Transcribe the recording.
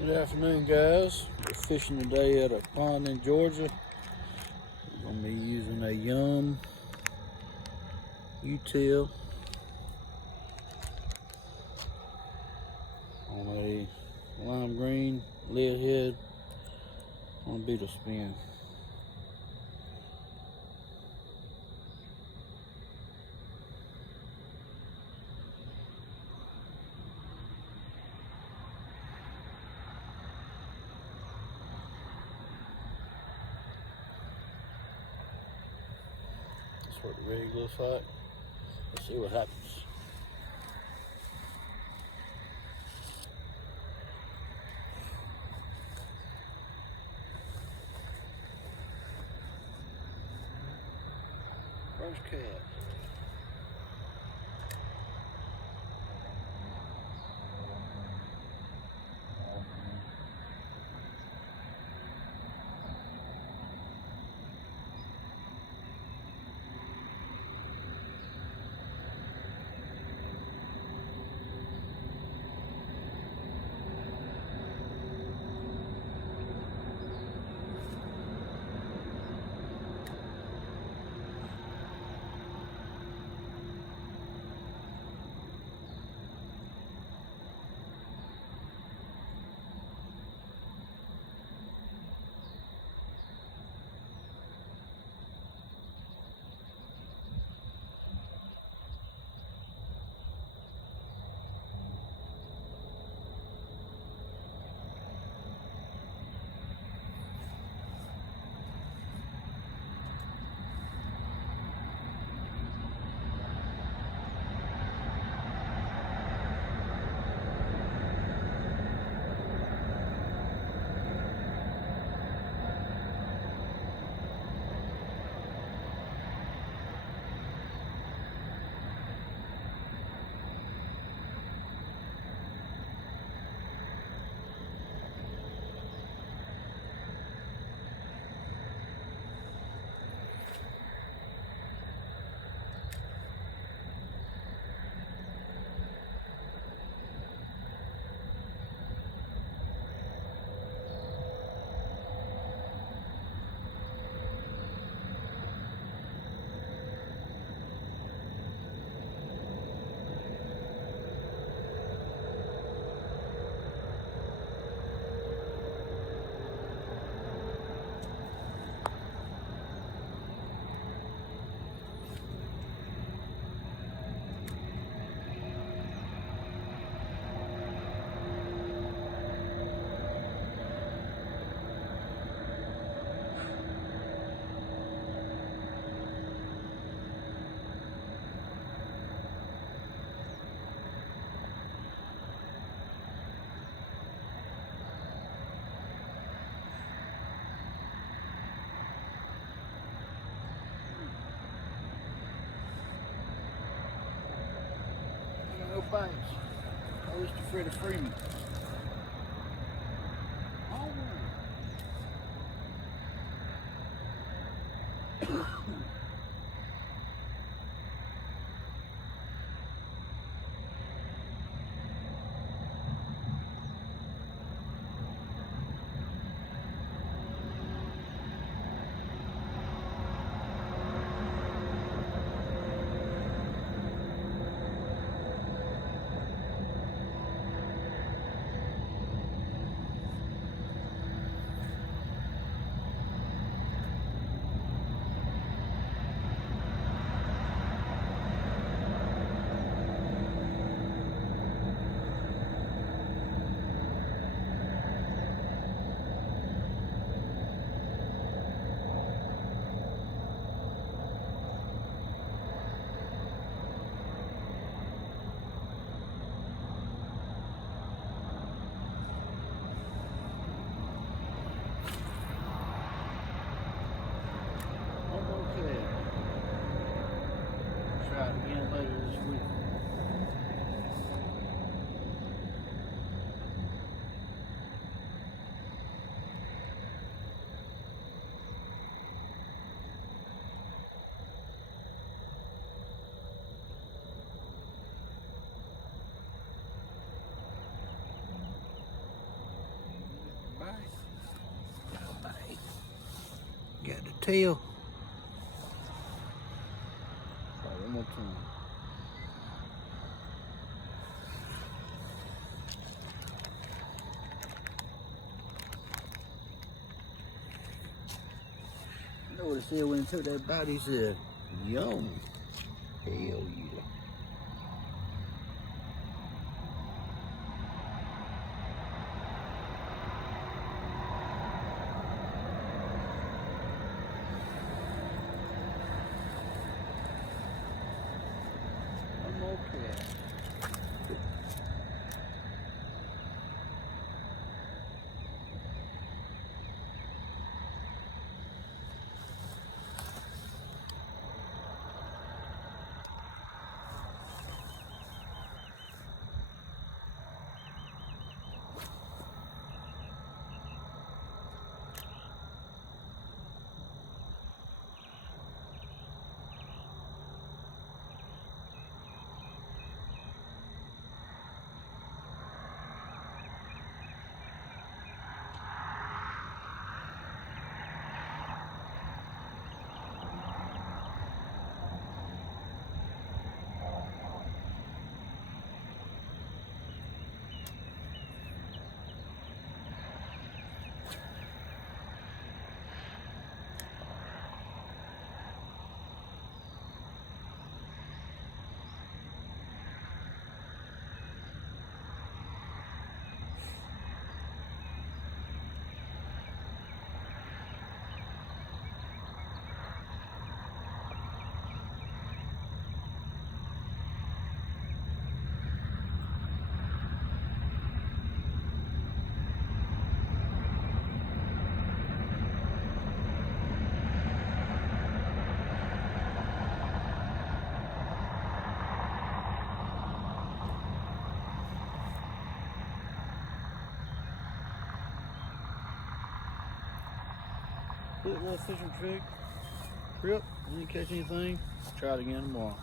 Good afternoon, guys. We're fishing today at a pond in Georgia. We're going to be using a Yum U-tail on a lime green lead head on a beetle spin. That's what the rig looks like. Let's see what happens. First cast. No bites. Oh, it's Freddie Freeman. tail. Try one more time. You know what it said when it took that bite? He said, yum. Hell yeah. One more cat. Quick little fishing trick. Trip. Didn't catch anything. Try it again tomorrow.